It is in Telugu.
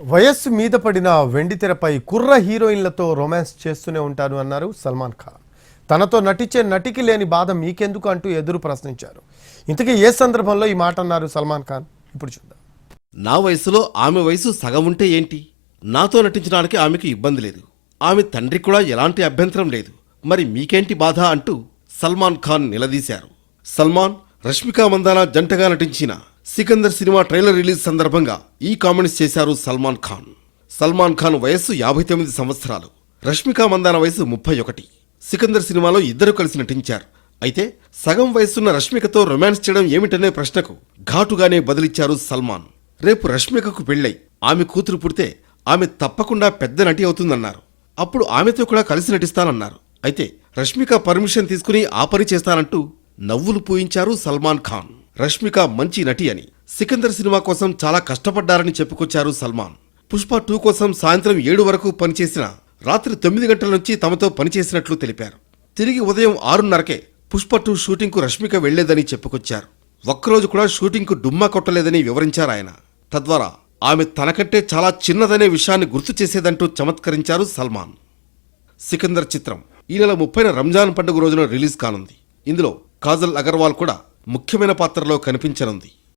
వయస్సు మీద పడిన వెండితెరపై కుర్ర హీరోయిన్లతో రొమాన్స్ చేస్తూనే ఉంటారు అన్నారు సల్మాన్ ఖాన్. తనతో నటించే నటికి లేని బాధ మీకెందుకు అంటూ ఎదురు ప్రశ్నించారు. ఇంతకీ ఏ సందర్భంలో ఈ మాట అన్నారు సల్మాన్ ఖాన్? ఇప్పుడు చూద్దాం. నా వయసులో ఆమె వయసు సగం ఉంటే ఏంటి? నాతో నటించడానికి ఆమెకు ఇబ్బంది లేదు. ఆమె తండ్రి కూడా ఎలాంటి అభ్యంతరం లేదు. మరి మీకేంటి బాధ అంటూ సల్మాన్ ఖాన్ నిలదీశారు. సల్మాన్, రష్మిక మందాన జంటగా నటించిన సికందర్ సినిమా ట్రైలర్ రిలీజ్ సందర్భంగా ఈ కామెంట్స్ చేశారు సల్మాన్ ఖాన్. సల్మాన్ ఖాన్ వయస్సు 59 సంవత్సరాలు, రష్మిక మందాన వయసు 31. సికందర్ సినిమాలో ఇద్దరు కలిసి నటించారు. అయితే సగం వయసున్న రష్మికతో రొమాన్స్ చేయడం ఏమిటనే ప్రశ్నకు ఘాటుగానే బదిలిచ్చారు సల్మాన్. రేపు రష్మికకు పెళ్ళై ఆమె కూతురు పుడితే ఆమె తప్పకుండా పెద్ద నటి అవుతుందన్నారు. అప్పుడు ఆమెతో కూడా కలిసి నటిస్తానన్నారు. అయితే రష్మిక పర్మిషన్ తీసుకుని ఆ పని చేస్తానంటూ నవ్వులు పూయించారు సల్మాన్ ఖాన్. రష్మిక మంచి నటి అని, సికందర్ సినిమా కోసం చాలా కష్టపడ్డారని చెప్పుకొచ్చారు సల్మాన్. పుష్ప 2 కోసం సాయంత్రం 7 వరకు పనిచేసిన రాత్రి 9 గంటల నుంచి తమతో పనిచేసినట్లు తెలిపారు. తిరిగి ఉదయం 6:30కే పుష్ప 2 షూటింగ్కు రష్మిక వెళ్లేదని చెప్పుకొచ్చారు. ఒక్కరోజు కూడా షూటింగ్కు డుమ్మా కొట్టలేదని వివరించారు ఆయన. తద్వారా ఆమె తనకంటే చాలా చిన్నదనే విషయాన్ని గుర్తు చేసేదంటూ చమత్కరించారు సల్మాన్. సికందర్ చిత్రం ఈ నెల 30న రంజాన్ పండుగ రోజున రిలీజ్ కానుంది. ఇందులో కాజల్ అగర్వాల్ కూడా ముఖ్యమైన పాత్రలో కనిపించనుంది.